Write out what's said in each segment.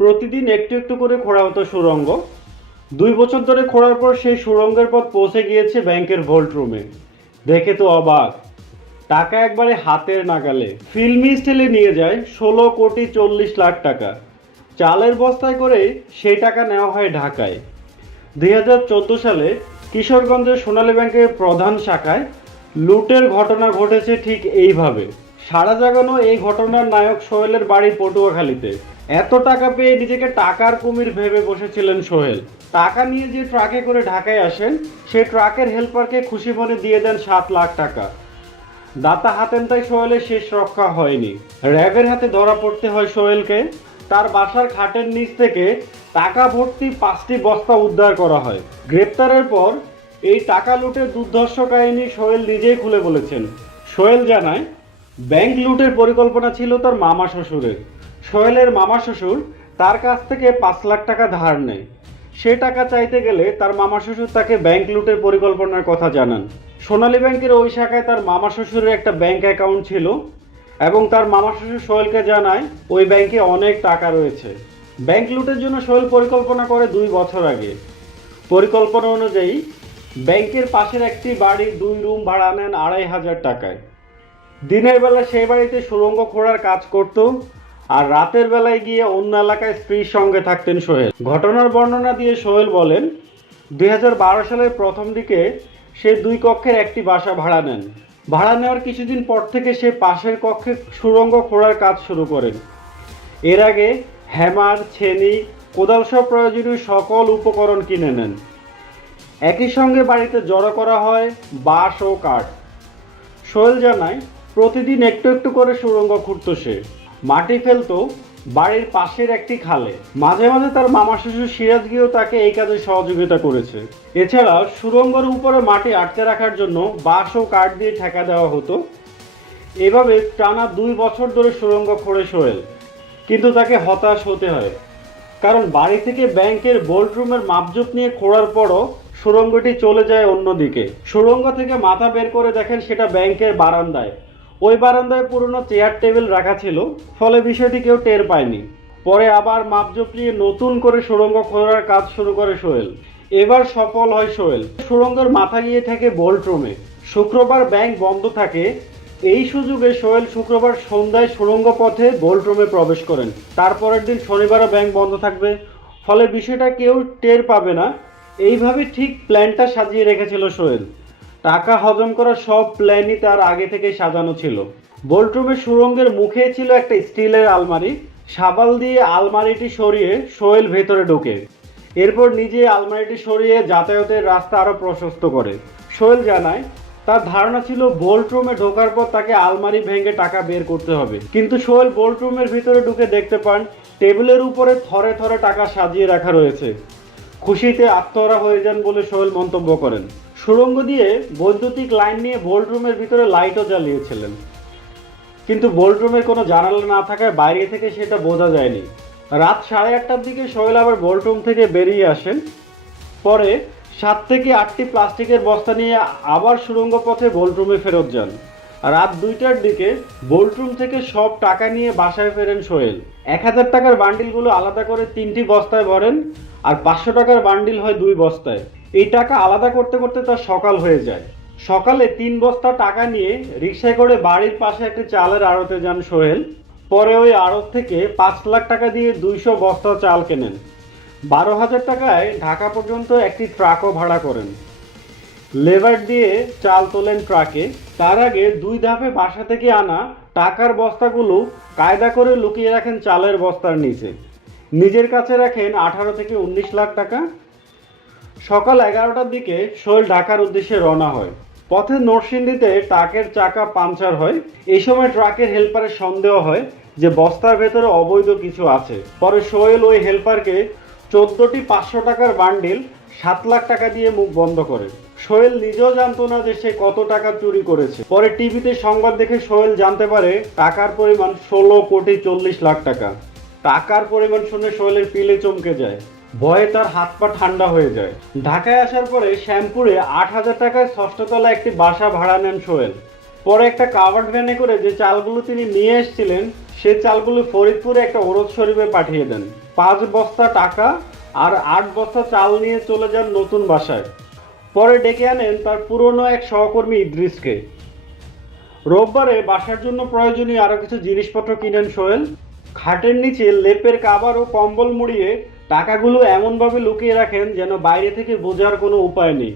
প্রতিদিন একটু একটু করে খোঁড়া হতো সুড়ঙ্গ। 2 বছর ধরে খোঁড়ার পর সেই সুড়ঙ্গের পথ পৌঁছে গিয়েছে ব্যাংকের ভোল্ট রুমে। দেখে তো অবাক, টাকা একবারে হাতের নাগালে। ফিল্মি স্টাইলে নিয়ে যায় 16,40,00,000 টাকা। চালের বস্তায় করে সেই টাকা নেওয়া হয় ঢাকায়। 2014 সালে কিশোরগঞ্জের সোনালী ব্যাংকের প্রধান শাখায় লুটের ঘটনা ঘটেছে ঠিক এইভাবে। সারা জাগানো এই ঘটনার নায়ক সোহেলের বাড়ি পটুয়াখালীতে। এত টাকা পেয়ে নিজেকে টাকার কুমির ভেবে বসেছিলেন সোহেল। টাকা নিয়ে যে ট্রাকে করে ঢাকায় আসেন, সেই ট্রাকের হেল্পারকে খুশি মনে দিয়ে দেন 7 লাখ টাকা। দাতা হাতেনটাই সোহেলের শেষ রক্ষা হয়নি। র্যাবের হাতে ধরা পড়তে হয় সোহেলকে। তার বাসার খাটের নিচ থেকে টাকা ভর্তি 5টি বস্তা উদ্ধার করা হয়। গ্রেপ্তারের পর এই টাকা লুটের দুর্ধর্ষ কাহিনী সোহেল নিজেই খুলে বলেছেন। সোহেল জানায়, ব্যাংক লুটের পরিকল্পনা ছিল তার মামা শ্বশুরের। সোহেলের মামা শ্বশুর তার কাছ থেকে 5 লাখ টাকা ধার নেয়। সে টাকা চাইতে গেলে তার মামা শ্বশুর তাকে ব্যাংক লুটের পরিকল্পনার কথা জানান। সোনালী ব্যাংকের ওই শাখায় তার মামা শ্বশুরের একটা ব্যাংক অ্যাকাউন্ট ছিল এবং তার মামা শ্বশুর সোহেলকে জানায় ওই ব্যাংকে অনেক টাকা রয়েছে। ব্যাংক লুটের জন্য সোহেল পরিকল্পনা করে 2 বছর আগে। পরিকল্পনা অনুযায়ী ব্যাংকের পাশের একটি বাড়ি 2 রুম ভাড়া নেন 2,500 টাকায়। দিনের বেলা সেই বাড়িতে সুড়ঙ্গ খোঁড়ার কাজ করত, আর রাতের বেলায় গিয়ে অন্য এলাকায় স্ত্রীর সঙ্গে থাকতেন সোহেল। ঘটনার বর্ণনা দিয়ে সোহেল বলেন, 2012 সালের প্রথম দিকে সে 2 কক্ষের একটি বাসা ভাড়া নেন। ভাড়া নেওয়ার কিছুদিন পর থেকে সে পাশের কক্ষে সুড়ঙ্গ খোঁড়ার কাজ শুরু করেন। এর আগে হ্যামার, ছেনি, কোদাল সহ প্রয়োজনীয় সকল উপকরণ কিনে নেন। একই সঙ্গে বাড়িতে জড়ো করা হয় বাঁশ ও কাঠ। সোহেল জানায়, প্রতিদিন একটু একটু করে সুড়ঙ্গ খুঁড়ত সে। মাটি ফেলতো বাড়ির পাশের একটি খালে। মাঝে মাঝে তার মামা শ্বশুর সিরাজ গিয়েও তাকে এই কাজে সহযোগিতা করেছে। এছাড়া সুড়ঙ্গের উপরে মাটি আটকে রাখার জন্য বাঁশ ও কাঠ দিয়ে ঠেকা দেওয়া হতো। এভাবে টানা 2 বছর ধরে সুড়ঙ্গ খোঁড়ে সোহেল। কিন্তু তাকে হতাশ হতে হয়, কারণ বাড়ি থেকে ব্যাংকের বোল্ট রুমের মাপজোপ নিয়ে খোঁড়ার পরও সুড়ঙ্গটি চলে যায় অন্যদিকে। সুড়ঙ্গ থেকে মাথা বের করে দেখেন সেটা ব্যাংকের বারান্দায়। ওই বারান্দায় পুরনো চেয়ার টেবিল রাখা ছিল, ফলে বিষয়টি কেউ টের পায়নি। পরে আবার মাপজোপ নিয়ে নতুন করে সুড়ঙ্গ খোঁড়ার কাজ শুরু করে সোহেল। এবার সফল হয় সোহেল। সুড়ঙ্গের মাথা গিয়ে থাকে বোল্ট রুমে। শুক্রবার ব্যাংক বন্ধ থাকে। এই সুযোগে সোহেল শুক্রবার সন্ধ্যায় সুড়ঙ্গ পথে বোল্ট রুমে প্রবেশ করেন। তারপরের দিন শনিবারও ব্যাংক বন্ধ থাকবে, ফলে বিষয়টা কেউ টের পাবে না। এইভাবে ঠিক প্ল্যানটা সাজিয়ে রেখেছিল সোহেল। টাকা হজম করার সব প্ল্যানই তার আগে থেকে সাজানো ছিল। বোল্ট রুমের সুড়ঙ্গের মুখে ছিল একটা স্টিলের আলমারি। সাবাল দিয়ে আলমারিটি সরিয়ে সোহেল ভেতরে ঢোকে। এরপর নিজে আলমারিটি সরিয়ে যাতায়াতের রাস্তা আরও প্রশস্ত করে। সোহেল জানায়, তার ধারণা ছিল বোল্ট রুমে ঢোকার পর তাকে আলমারি ভেঙে টাকা বের করতে হবে। কিন্তু সোহেল বোল্ট রুমের ভিতরে ঢুকে দেখতে পান টেবিলের উপরে থরে থরে টাকা সাজিয়ে রাখা রয়েছে। খুশিতে আত্মহারা হয়ে যান বলে সোহেল মন্তব্য করেন। সুড়ঙ্গ দিয়ে বৈদ্যুতিক লাইন নিয়ে বোল্ট রুমের ভিতরে লাইটও জ্বালিয়েছিলেন, কিন্তু বোল্ট রুমের কোনো জানালা না থাকায় বাইরে থেকে সেটা বোঝা যায়নি। রাত 8:30টার দিকে সোহেল আবার বোল্ট রুম থেকে বেরিয়ে আসেন। পরে 7 থেকে 8টি প্লাস্টিকের বস্তা নিয়ে আবার সুড়ঙ্গ পথে বোল্ট রুমে ফেরত যান। রাত 2টার দিকে বোল্ট রুম থেকে সব টাকা নিয়ে বাসায় ফেরেন সোহেল। 1000 টাকার বান্ডিলগুলো আলাদা করে 3টি বস্তায় ভরেন, আর 500 টাকার বান্ডিল হয় 2 বস্তায়। এই টাকা আলাদা করতে করতে তার সকাল হয়ে যায়। সকালে 3 বস্তা টাকা নিয়ে রিকশায় করে বাড়ির পাশে একটি চালের আড়তে যান সোহেল। পরে ওই আড়ত থেকে 5 লাখ টাকা দিয়ে 200 বস্তা চাল কেনেন। 12,000 টাকায় ঢাকা পর্যন্ত একটি ট্রাকও ভাড়া করেন। লেবার দিয়ে চাল তোলেন ট্রাকে। তার আগে 2 ধাপে বাসা থেকে আনা টাকার বস্তাগুলো কায়দা করে লুকিয়ে রাখেন চালের বস্তার নিচে। নিজের কাছে রাখেন 18 থেকে 19 লাখ টাকা। সকাল 11টার দিকে সোহেল ঢাকার উদ্দেশ্যে রওনা হয়। পথে নরসিংদীতে ট্রাকের চাকা পাংচার হয়। এই সময় ট্রাকের হেল্পারের সন্দেহ হয় যে বস্তার ভেতরে অবৈধ কিছু আছে। পরে সোহেল ওই হেল্পারকে 14টি 500 টাকার বান্ডিল 7 লাখ টাকা দিয়ে মুখ বন্ধ করে। সোহেল নিজেও জানতো না যে সে কত টাকা চুরি করেছে। পরে টিভিতে সংবাদ দেখে সোহেল জানতে পারে টাকার পরিমাণ 16,40,00,000 টাকা। টাকার পরিমাণ শুনে সোহেলের পিলে চমকে যায়। ভয়ে তার হাত পা ঠান্ডা হয়ে যায়। ঢাকায় আসার পরে শ্যামপুরে 8,000 টাকায় ষষ্ঠতলা একটি বাসা ভাড়া নেন সোহেল। পরে একটা কাভার্ড ভ্যানে করে যে চালগুলো তিনি নিয়ে এসেছিলেন সে চালগুলো ফরিদপুরে একটা ওরদ শরীফে পাঠিয়ে দেন। 5 বস্তা টাকা আর 8 বস্তা চাল নিয়ে চলে যান নতুন বাসায়। পরে ডেকে আনেন তার পুরনো এক সহকর্মী ইদ্রিসকে। রোববারে বাসার জন্য প্রয়োজনীয় আরো কিছু জিনিসপত্র কিনেন সোহেল। খাটের নিচে লেপের কাভার ও কম্বল মুড়িয়ে টাকাগুলো এমনভাবে লুকিয়ে রাখেন যেন বাইরে থেকে বোঝার কোনো উপায় নেই।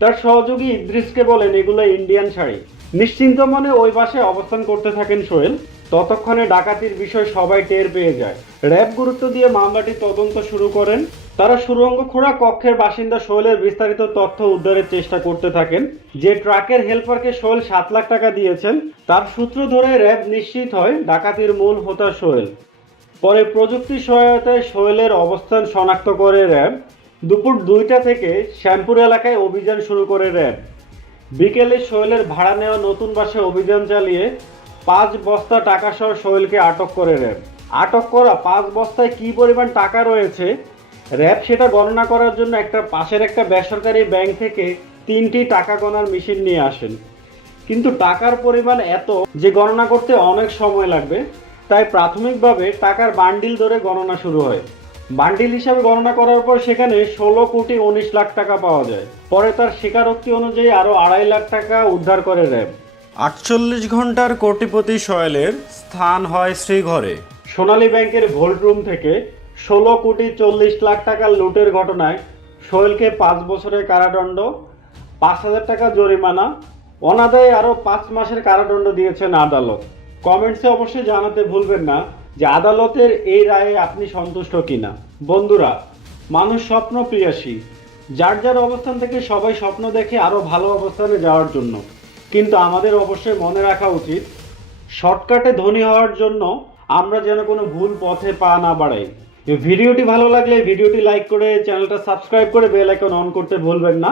তার সহযোগী ইদ্রিসকে বলেন এগুলো ইন্ডিয়ান শাড়ি। নিশ্চিন্ত মনে ওই বাসায় অবস্থান করতে থাকেন সোহেল। ততক্ষণে ডাকাতির বিষয় সবাই টের পেয়ে যায়। র্যাব গুরুত্ব দিয়ে মামলাটি তদন্ত শুরু করেন। তারা সুড়ঙ্গ খোঁড়া কক্ষের বাসিন্দা সোহেলের বিস্তারিত তথ্য উদ্ধারের চেষ্টা করতে থাকেন। যে ট্রাকের হেল্পারকে সোহেল 7 লাখ টাকা দিয়েছেন তার সূত্র ধরে র্যাব নিশ্চিত হয় ডাকাতির মূল হোতা সোহেল। পরে প্রযুক্তি সহায়তায় সোহেলের অবস্থান শনাক্ত করে র্যাব। দুপুর 2টা থেকে শ্যামপুর এলাকায় অভিযান শুরু করে র্যাব। বিকেলে সোহেলের ভাড়া নেওয়া নতুন বাসায় অভিযান চালিয়ে 5 বস্তা টাকা সহ সোহেলকে আটক করে র্যাব। আটক করা 5 বস্তায় কী পরিমাণ টাকা রয়েছে র্যাব সেটা গণনা করার জন্য পাশের একটা বেসরকারি ব্যাংক থেকে 3টি টাকা গণার মেশিন নিয়ে আসেন। কিন্তু টাকার পরিমাণ এত যে গণনা করতে অনেক সময় লাগবে, তাই প্রাথমিকভাবে টাকার বান্ডিল ধরে গণনা শুরু হয়। বান্ডিল হিসাবে গণনা করার পর সেখানে 16,19,00,000 টাকা পাওয়া যায়। পরে তার স্বীকারোক্তি অনুযায়ী আরও 2.5 লাখ টাকা উদ্ধার করে র্যাব। 48 ঘন্টার কোটিপতি সোহেলের স্থান হয় শ্রীঘরে। সোনালী ব্যাংকের ভোল্ট রুম থেকে 16,40,00,000 টাকার লুটের ঘটনায় সোহেলকে 5 বছরের কারাদণ্ড, 5,000 টাকা জরিমানা, অনাদায়ে আরও 5 মাসের কারাদণ্ড দিয়েছেন আদালত। কমেন্টসে অবশ্যই জানাতে ভুলবেন না যে আদালতের এই রায়ে আপনি সন্তুষ্ট কিনা। বন্ধুরা, মানুষ স্বপ্ন প্রিয়াসী। যার যার অবস্থান থেকে সবাই স্বপ্ন দেখে আরও ভালো অবস্থানে যাওয়ার জন্য, কিন্তু আমাদের অবশ্যই মনে রাখা উচিত শর্টকাটে ধনী হওয়ার জন্য আমরা যেন কোনো ভুল পথে পা না বাড়াই। এই ভিডিওটি ভালো লাগলে ভিডিওটি লাইক করে চ্যানেলটা সাবস্ক্রাইব করে বেল আইকন অন করতে ভুলবেন না।